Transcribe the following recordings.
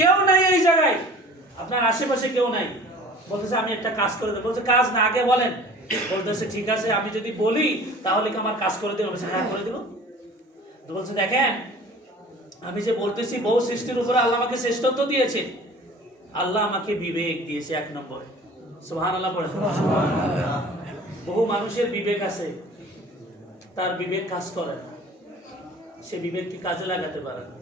কেউ নাই এই জায়গায়, আপনার আশেপাশে কেউ নাই। বলতেছে আমি একটা কাজ করে দেবো। বলছে কাজ না, আগে বলেন। বলতেছে ঠিক আছে, আমি যদি বলি তাহলে কি আমার কাজ করে দেবো? বলছে হ্যাঁ করে দেবো। তো বলছে দেখেন, আমি যে বলতেছি বহু সৃষ্টির উপরে আল্লাহ আমাকে শ্রেষ্ঠত্ব দিয়েছে, আল্লাহ আমাকে বিবেক দিয়েছে 1 নম্বরে। সুবহানাল্লাহ পড়ে। বহু মানুষের বিবেক আছে, তার বিবেক কাজ করে না, সে বিবেককে কাজে লাগাতে পারে না।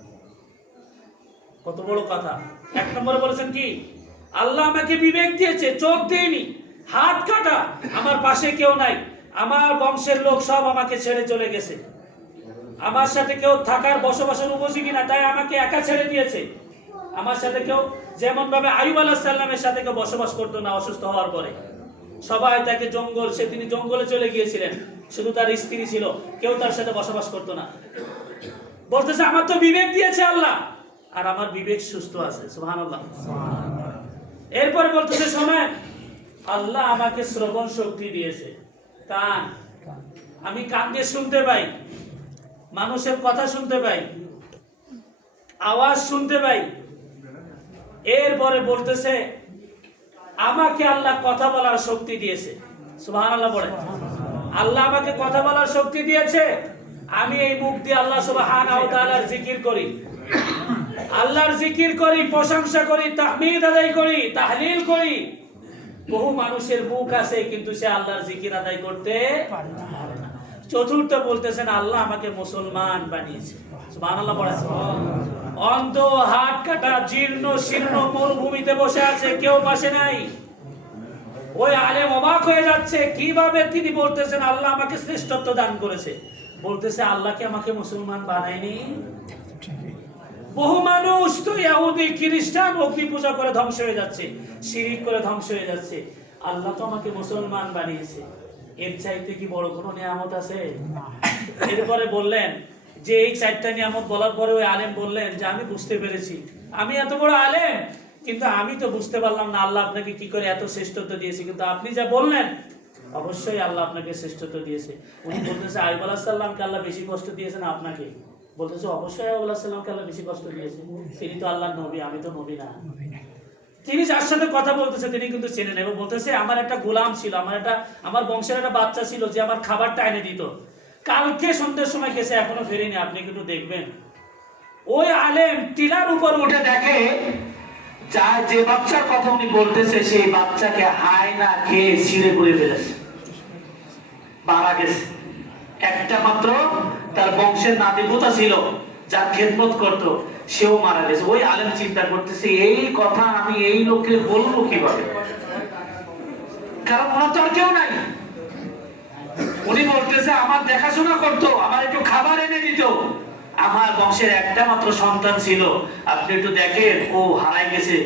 কত বড় কথা। 1 নম্বরে বলেছেন কি, আল্লাহ আমাকে বিবেক দিয়েছে, চোখ দেয়নি, হাত কাটা, আমার পাশে কেউ নাই, আমার বংশের লোক সব আমাকে ছেড়ে চলে গেছে, আমার সাথে কেউ থাকার বসবাসের উপযোগী না, তাই আমাকে একা ছেড়ে দিয়েছে। আমার সাথে কেউ, যেমন ভাবে আইয়ুব আলাইহিস সালামের সাথে কেউ বসবাস করতো না অসুস্থ হওয়ার পরে, সবাই তাকে তিনি জঙ্গলে চলে গিয়েছিলেন, শুধু তার স্ত্রী ছিল, কেউ তার সাথে বসবাস করতো না। বলতেছে আমার তো বিবেক দিয়েছে আল্লাহ, আর আমার বিবেক সুস্থ আছে। সুবহানাল্লাহ। এরপরে বলতেছে শোনেন, আল্লাহ আমাকে শ্রবণ শক্তি দিয়েছে, কান, আমি কান দিয়ে শুনতে পাই, মানুষের কথা শুনতে পাই, আওয়াজ শুনতে পাই। এরপরে বলতেছে আমাকে আল্লাহ কথা বলার শক্তি দিয়েছে। সুবহানাল্লাহ পড়ে। আল্লাহ আমাকে কথা বলার শক্তি দিয়েছে, আমি এই মুখ দিয়ে আল্লাহ সুবহানাহু ওয়া তাআলার জিকির করি, আল্লাহর জিকির করি, প্রশংসা করি, তাহমিদ আদায় করি, তাহলিল করি। বহু মানুষের মুখ আছে কিন্তু সে আল্লাহর জিকির আদায় করতে পারে না। চতুর্থ বলতেছেন আল্লাহ আমাকে মুসলমান বানিয়েছে। সুবহানাল্লাহ পড়ে। অন্ধ, হাত কাটা, জীর্ণ শীর্ণ মরুভূমিতে বসে আছে, কেউ পাশে নাই। ওই আলেম অবাক হয়ে যাচ্ছে, কিভাবে তিনি বলতেছেন আল্লাহ আমাকে শ্রেষ্ঠত্ব দান করেছে। বলতেছে আল্লাহ কি আমাকে মুসলমান বানায়নি? বহু মানুষ তো ইহুদি খ্রিস্টান অগ্নি পূজা করে ধ্বংস হয়ে যাচ্ছে, শিরিক করে ধ্বংস হয়ে যাচ্ছে, আল্লাহ তো আমাকে মুসলমান বানিয়েছে। এর চাইতে কি বড় কোনো নিয়ামত আছে? এরপরে বললেন যে এই 4টা নিয়ামত বলার পরে ওই আলেম বললেন যে আমি বুঝতে পেরেছি, আমি এত বড় আলেম, কিন্তু আমি তো বুঝতে পারলাম না আল্লাহ আপনাকে কি করে এত শ্রেষ্ঠত্ব দিয়েছে, কিন্তু আপনি যা বললেন অবশ্যই আল্লাহ আপনাকে শ্রেষ্ঠত্ব দিয়েছে। উনি বলতেছে আইয়ুব আলাইহিস সালামকে আল্লাহ বেশি কষ্ট দিয়েছেন আপনাকে? বলতেছে অবশ্যই আইয়ুব আলাইহিস সালামকে আল্লাহ বেশি কষ্ট দিয়েছে, তিনি তো আল্লাহর নবী, আমি তো নবী না। তিনি যার সাথে কথা বলতেছে তিনি কিন্তু চেনেন, এবং বলতেছে আমার একটা গোলাম ছিল, আমার বংশের একটা বাচ্চা ছিল যে আমার খাবারটা এনে দিত, কালকে সন্ধ্যের সময় গেছে, এখনো ফেরেনি, আপনি কিন্তু দেখবেন। ওই আলেম টিলার উপর উঠে দেখে যে বাচ্চার কথা উনি বলতেছে সেই বাচ্চাকে হায়না খেয়ে ছিঁড়ে পুড়ে ফেলেছে, মারা গেছে। একটা মাত্র তার বংশের নাতিপোতা ছিল যার খেদমত করতো, সেও মারা গেছে। ওই আলেম চিন্তা করতেছে এই কথা আমি এই লোককে বলবো কিভাবে, কারণ ওনার তো আর কেউ নাই। উনি বলতেছে আমার দেখাশোনা করতো, আমার একটু খাবার এনে দিত, আমার বংশের একটা মাত্র সন্তান ছিল, আপনি একটু দেখেন ও হারাই গেছে।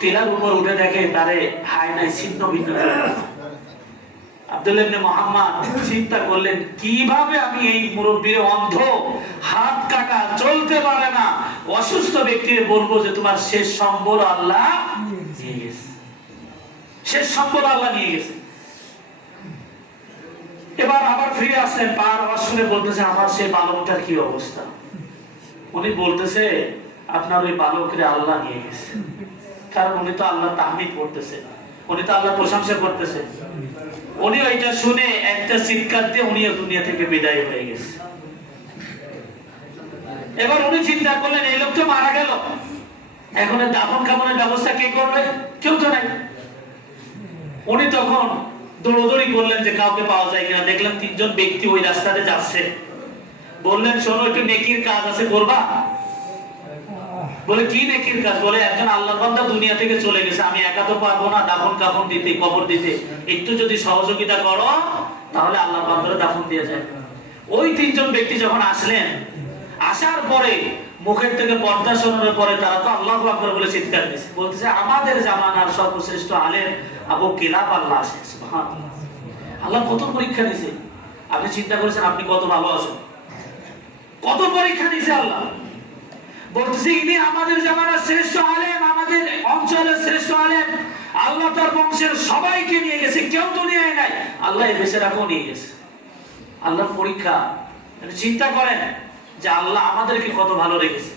টিলার উপর উঠে দেখে তারে হায়নায় ছিন্ন ভিন্ন। আব্দুল্লাহ ইবনে মুহাম্মদ চিন্তা করলেন কিভাবে আমি এই মুরব্বীর, অন্ধ, হাত কাটা, চলতে পারে না, অসুস্থ ব্যক্তিকে বলবো যে তোমার শেষ সম্বল আল্লাহ নিয়ে গেছে, শেষ সম্বল আল্লাহ নিয়ে গেছে। এবার আবার ফিরে আসলেন, পার আওয়াজ শুনে বলতেছে আমার সেই বালকটার কি অবস্থা? উনি বলতেছে আপনার ওই বালকরে আল্লাহ নিয়ে গেছে, কারণ উনি তো আল্লাহ তাহমিদ করতেছে, উনি তো আল্লাহ প্রশংসা করতেছে। উনি ওইটা শুনে একটা চিৎকার দিয়ে উনি দুনিয়া থেকে বিদায় হয়ে গেছে। এবার উনি চিন্তা করলেন এই লোক তো মারা গেল, এখন দাফন কাফনের ব্যবস্থা কে করবে? কেউ তো নাই। উনি তখন দৌড়দৌড়ি করলেন যে কাউকে পাওয়া যায় কিনা। দেখলেন 3জন ব্যক্তি ওই রাস্তাতে যাচ্ছে, বললেন শোনো একটু নেকির কাজ আছে, করবা? বলে কি নেকির কাজ? বলে একজন আল্লাহর বান্দা দুনিয়া থেকে চলে গেছে, আমি একা তো পারবো না দাফন কাফন দিতে, কবর দিতে, একটু যদি সহযোগিতা করো তাহলে আল্লাহর বান্দারে দাফন দিয়ে যায়। ওই 3জন ব্যক্তি যখন আসলেন, আসার পরে মুখের থেকে পর্দা সরানোর পরে তারা তো আল্লাহু আকবার বলে চিৎকার দিয়েছে, বলতেছে আমাদের জামানার সর্বশ্রেষ্ঠ আলেম আবু কিলাব আল্লাহ আসে। সুবহানাল্লাহ। আল্লাহ কত পরীক্ষা দিয়েছে, আপনি চিন্তা করেছেন আপনি কত ভালো আছেন, কত পরীক্ষা দিয়েছে আল্লাহ। বলতেছে ইনি আমাদের জামানার শ্রেষ্ঠ আলেম, আমাদের অঞ্চলের শ্রেষ্ঠ আলেম, আল্লাহ তার বংশের সবাইকে নিয়ে গেছে, কেউ দুনিয়ায় নাই, আল্লাহ এই বেচারাকেও নিয়ে গেছে। আল্লাহর পরীক্ষা। চিন্তা করেন যে আল্লাহ আমাদেরকে কত ভালো রেখেছে।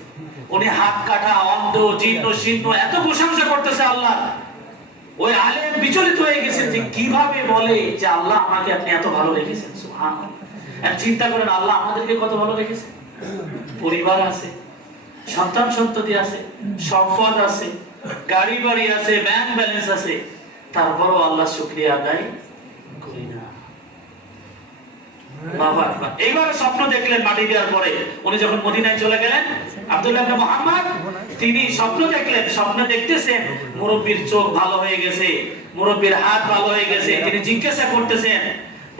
উনি হাত কাটা, অন্ধ, জীর্ণ শীর্ণ এত প্রশংসা করতেছে আল্লাহ। ওই আলেম বিচলিত হয়ে গেছেন যে কিভাবে বলে যে আল্লাহ আমাকে আপনি এত ভালো রেখেছেন। সুবহানাল্লাহ। আর চিন্তা করেন আল্লাহ আমাদেরকে কত ভালো রেখেছে। পরিবার আছে, সন্তান সন্ততি আছে, সম্পদ আছে, গাড়ি বাড়ি আছে, ব্যাংক ব্যালেন্স আছে, তারপরও আল্লাহ শুকরিয়া আদায় করি না। বাবা এইবার স্বপ্ন দেখলেন মাটি দেওয়ার পরে, উনি যখন মদিনায় চলে গেলেন, আব্দুল্লাহ ইবনে মুহাম্মদ তিনি স্বপ্ন দেখলেন। স্বপ্ন দেখতেছেন মুরব্বির চোখ ভালো হয়ে গেছে, মুরব্বির হাত ভালো হয়ে গেছে। তিনি জিজ্ঞাসা করতেছেন,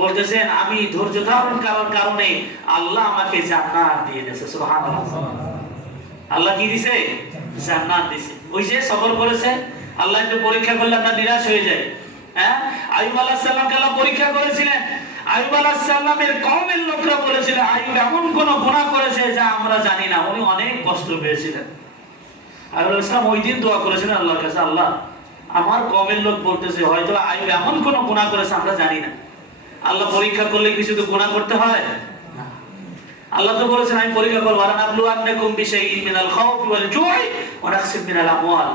বলতেছেন আমি ধৈর্য ধারণ করার কারণে আল্লাহ আমাকে জান্নাত দিয়ে দিয়েছে। সুবহানাল্লাহ। আল্লাহ কি দিয়েছে? জান্নাত দিয়েছে। ওই যে সবর করেছে, আল্লাহ একটু পরীক্ষা করলে আপনার নিরাশ হয়ে যায়। হ্যাঁ, আইয়ুব আলাইহিস সালামকে আল্লাহ পরীক্ষা করেছিলেন। আইয়ুব আলাইহিস সালামের কওমের লোকরা বলেছিল আইয়ুব এমন কোন গুনাহ করেছে যা আমরা জানি না। উনি অনেক কষ্ট পেয়েছিলেন। আইয়ুব আলাইহিস সালাম ওই দিন দোয়া করেছিলেন আল্লাহর কাছে, আল্লাহ আমার কওমের লোক বলতেছে হয়তো আইয়ুব এমন কোন গুনাহ করেছে আমরা জানি না। আল্লাহ পরীক্ষা করলে কি শুধু গুনাহ করতে হয়? না। আল্লাহ তো বলেছেন আমি পরীক্ষা করব, আনাবলুয়ান্নাকুম বিশাইইন মিনাল খাউফি ওয়াল জুই ওয়া নাকসিম মিনাল আমওয়াল।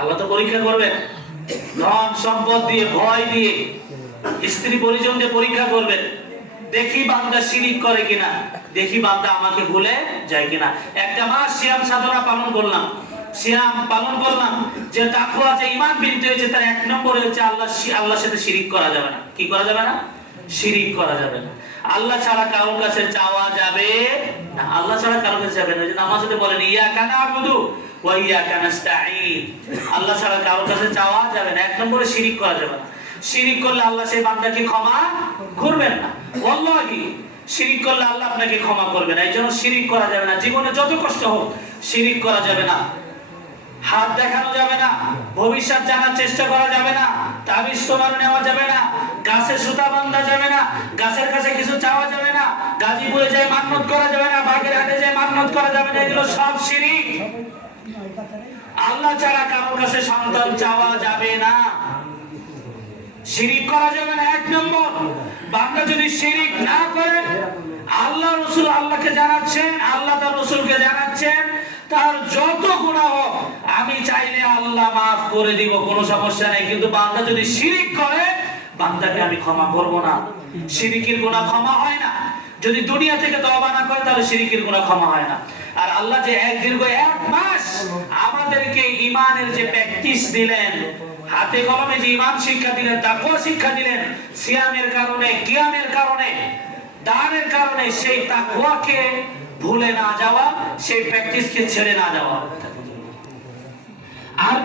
আল্লাহ তো পরীক্ষা করবেন, ধন সম্পদ দিয়ে, ভয় দিয়ে, স্ত্রী পরিজন দিয়ে পরীক্ষা করবেন। দেখি বান্দা শিরিক করে কিনা, দেখি বান্দা আমাকে ভুলে যায় কিনা। একটা মাস সিয়াম সাধনা পালন করলাম, সিয়াম পালন করলাম, যে তাকওয়া যে ঈমান বৃদ্ধি হয়েছে তার এক নম্বরে হচ্ছে আল্লাহর সাথে শিরিক করা যাবে না। কি করা যাবে না? শিরিক করা যাবে না। আল্লাহ ছাড়া কারোর কাছে চাওয়া যাবে না। আল্লাহ ছাড়া কারোর কাছে যাবে না। যে নামাজে বলেন ইয়াকা না'বুদু ওয়া ইয়াকা নাস্তাঈন। আল্লাহ ছাড়া কারোর কাছে চাওয়া যাবে না। এক নম্বরে শিরিক করা যাবে না। শিরিক করলে আল্লাহ সেই বান্দাকে ক্ষমা করবেন না। ওয়াল্লাহি শিরিক করলে আল্লাহ আপনাকে ক্ষমা করবে না। এইজন্য শিরিক করা যাবে না। জীবনে যত কষ্ট হোক শিরিক করা যাবে না। হাত দেখানো যাবে না, ভবিষ্যৎ জানার চেষ্টা করা যাবে না, তাবিজ তোমার নেওয়া যাবে না, গাছে সুতা বাঁধা যাবে না, গাছের কাছে কিছু চাওয়া যাবে না, গাজীপুরে যায় মান্নত করা যাবে না, বাগেরহাটে যায় মান্নত করা যাবে না। এগুলো সব শিরিক। আল্লাহ ছাড়া কারোর কাছে সন্তান চাওয়া যাবে না, শিরিক করা যাবে না। এক নম্বর, বান্দা যদি শিরিক না করে, আল্লাহ রাসূল আল্লাহকে জানাচ্ছেন, আল্লাহ তার রাসূলকে জানাচ্ছেন, তার যত গুনাহ হোক আমি চাইলে আল্লাহ মাফ করে দিব, কোনো সমস্যা নাই। কিন্তু বান্দা যদি শিরিক করে, বান্দাকে আমি ক্ষমা করব না। শিরিকের গুনাহ ক্ষমা হয় না। যদি দুনিয়া থেকে তওবা না করে তাহলে শিরিকের গুনাহ ক্ষমা হয় না। আর আল্লাহ যে দীর্ঘ 1 মাস আমাদেরকে ঈমানের যে প্র্যাকটিস দিলেন, হাতে কলমে যে ঈমান শিক্ষা দিলেন, তাকওয়া শিক্ষা দিলেন, সিয়ামের কারণে, কিয়ামের কারণে, দানের কারণে, সেই তাকওয়াকে ভুলে না যাওয়া, সেই প্র্যাকটিসকে ছেড়ে না যাওয়া। আর